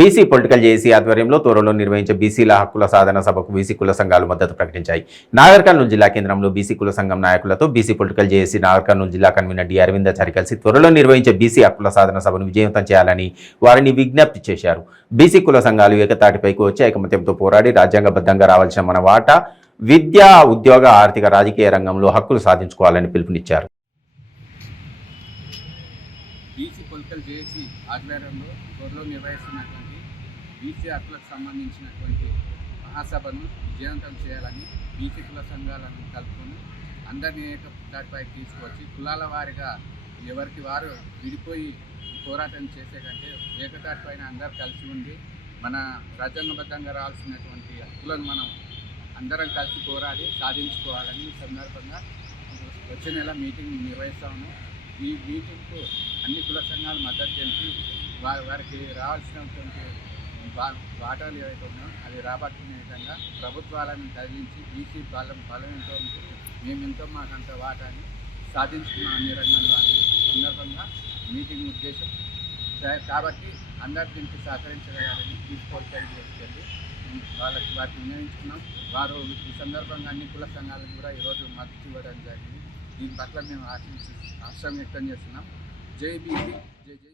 BC political JAC ఆధ్వర్యంలో త్వరలో నిర్వహించే బీసీల హక్కుల సాధన సభకు బీసీ కుల సంఘాలు మద్దతు ప్రకటించాయి. నాగర్ కర్నూలు జిల్లా కేంద్రంలో బీసీ కుల సంఘం నాయకులతో BC political JAC Nagar Kurnool జిల్లా కన్వీనర్ డి అరవిందాచారి కలిసి త్వరలో నిర్వహించే బీసీ హక్కుల సాధన సభను విజయవంతం చేయాలని వారిని విజ్ఞప్తి చేశారు. బీసీ కుల సంఘాలు ఏకతాటిపైకి వచ్చి ఐకమత్యంతో పోరాడి రాజ్యాంగబద్ధంగా రావాల్సిన మన వాటా విద్య, ఉద్యోగ, ఆర్థిక, రాజకీయ రంగంలో హక్కులు సాధించుకోవాలని పిలుపునిచ్చారు. బీసీ పొలిటికల్ జేఏసీ ఆధ్వర్యంలో త్వరలో నిర్వహిస్తున్నటువంటి బీసీ హక్కులకు సంబంధించినటువంటి మహాసభను విజయవంతం చేయాలని బీసీ కుల సంఘాలను కలుపుకొని అందరినీ ఏకతాటిపైకి తీసుకువచ్చి కులాల వారిగా ఎవరికి వారు విడిపోయి పోరాటం చేసే కంటే ఏకతాటిపైన అందరు కలిసి ఉండి మన రాజ్యాంగబద్ధంగా రావాల్సినటువంటి హక్కులను మనం అందరం కలిసి పోరాడి సాధించుకోవాలని ఈ సందర్భంగా వచ్చే నెల మీటింగ్ నిర్వహిస్తాము. ఈ మీటింగ్కు అన్ని కుల సంఘాలు మద్దతు తెలిపి వారికి రావాల్సినటువంటి వాటాలు ఏవైతే ఉన్నాయో అవి రాబట్టుకునే విధంగా ప్రభుత్వాలను కదిలించి బీసీ బలం ఎంతో ఉంటుంది, మేమెంతో మాకంత వాటాన్ని సాధించుకున్నాం అన్ని రంగంలో అనే సందర్భంగా మీటింగ్ ఉద్దేశం. కాబట్టి అందరు దీనికి సహకరించగలరని తీసుకోవాల్సి చేసుకెళ్ళి వాటిని వినియోగించుకున్నాం. వారు ఈ సందర్భంగా అన్ని కుల సంఘాలను కూడా ఈరోజు మద్దతు ఇవ్వడం జరిగింది. దీని పట్ల మేము హర్షం వ్యక్తం చేస్తున్నాం. జై బీసీ, జై జై.